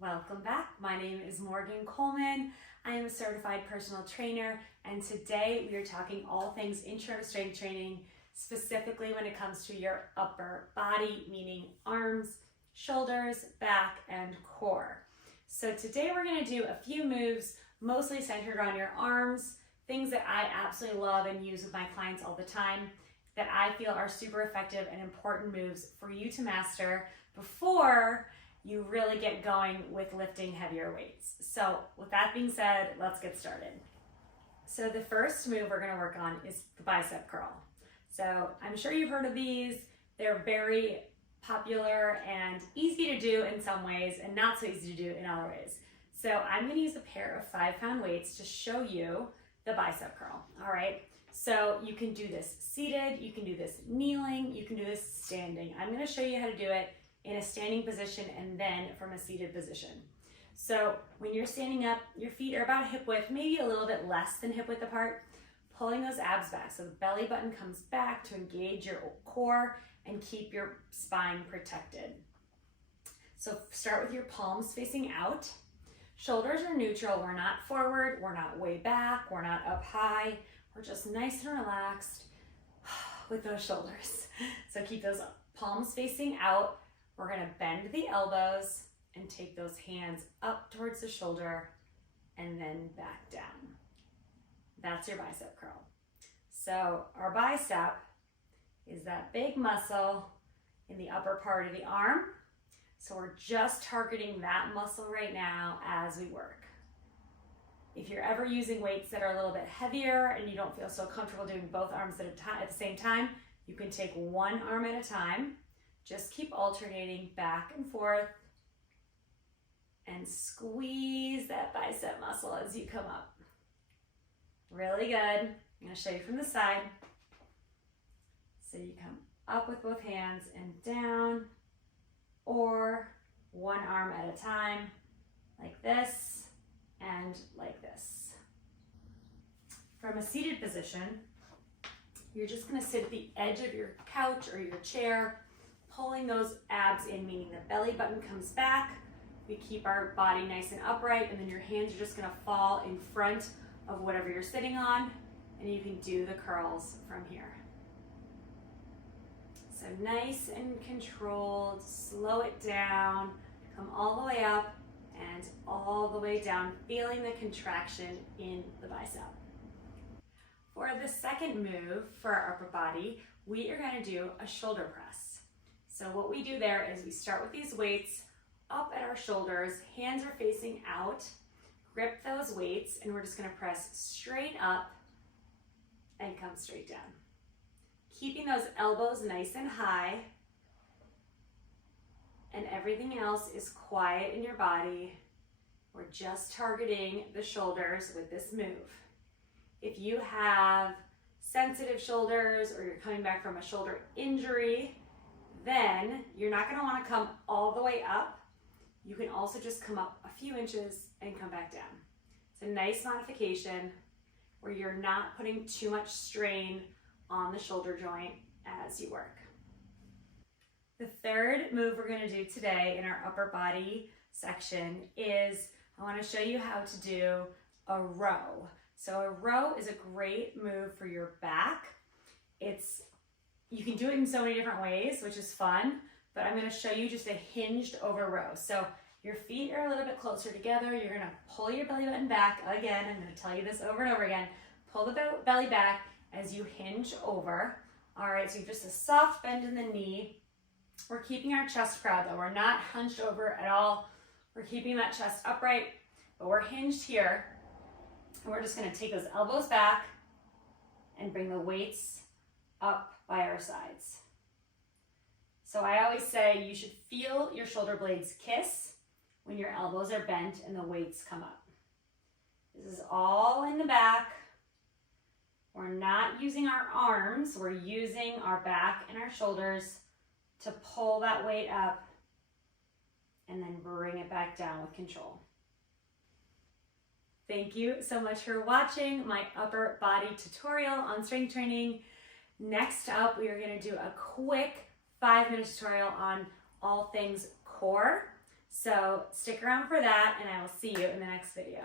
Welcome back. My name is Morgan Coleman. I am a certified personal trainer, and today we are talking all things intro to strength training, specifically when it comes to your upper body, meaning arms, shoulders, back, and core. So today we're going to do a few moves, mostly centered on your arms, things that I absolutely love and use with my clients all the time, that I feel are super effective and important moves for you to master before you really get going with lifting heavier weights. So with that being said, let's get started. So the first move we're going to work on is the bicep curl. So I'm sure you've heard of these. They're very popular and easy to do in some ways and not so easy to do in other ways. So I'm going to use a pair of 5-pound weights to show you the bicep curl. All right. So you can do this seated, you can do this kneeling, you can do this standing. I'm going to show you how to do it in a standing position and then from a seated position. So when you're standing up, your feet are about hip width, maybe a little bit less than hip width apart, pulling those abs back so the belly button comes back to engage your core and keep your spine protected. So start with your palms facing out. Shoulders are neutral. We're not forward, we're not way back, we're not up high. We're just nice and relaxed with those shoulders. So keep those palms facing out. We're going to bend the elbows and take those hands up towards the shoulder and then back down. That's your bicep curl. So our bicep is that big muscle in the upper part of the arm. So we're just targeting that muscle right now as we work. If you're ever using weights that are a little bit heavier and you don't feel so comfortable doing both arms at the same time, you can take one arm at a time. Just keep alternating back and forth and squeeze that bicep muscle as you come up. Really good. I'm going to show you from the side. So you come up with both hands and down, or one arm at a time, like this and like this. From a seated position, you're just going to sit at the edge of your couch or your chair, pulling those abs in, meaning the belly button comes back. We keep our body nice and upright, and then your hands are just going to fall in front of whatever you're sitting on, and you can do the curls from here. So nice and controlled, slow it down, come all the way up and all the way down, feeling the contraction in the bicep. For the second move for our upper body, we are going to do a shoulder press. So what we do there is we start with these weights up at our shoulders, hands are facing out, grip those weights, and we're just going to press straight up and come straight down. Keeping those elbows nice and high, and everything else is quiet in your body. We're just targeting the shoulders with this move. If you have sensitive shoulders or you're coming back from a shoulder injury, then you're not going to want to come all the way up. You can also just come up a few inches and come back down. It's a nice modification where you're not putting too much strain on the shoulder joint as you work. The third move we're going to do today in our upper body section is I want to show you how to do a row. So a row is a great move for your back. You can do it in so many different ways, which is fun, but I'm going to show you just a hinged over row. So your feet are a little bit closer together. You're going to pull your belly button back. Again, I'm going to tell you this over and over again. Pull the belly back as you hinge over. All right, so just a soft bend in the knee. We're keeping our chest proud though. We're not hunched over at all. We're keeping that chest upright, but we're hinged here. And we're just going to take those elbows back and bring the weights up by our sides. So I always say you should feel your shoulder blades kiss when your elbows are bent and the weights come up. This is all in the back. We're not using our arms, we're using our back and our shoulders to pull that weight up and then bring it back down with control. Thank you so much for watching my upper body tutorial on strength training. Next up, we are going to do a quick 5-minute tutorial on all things core. So stick around for that, and I will see you in the next video.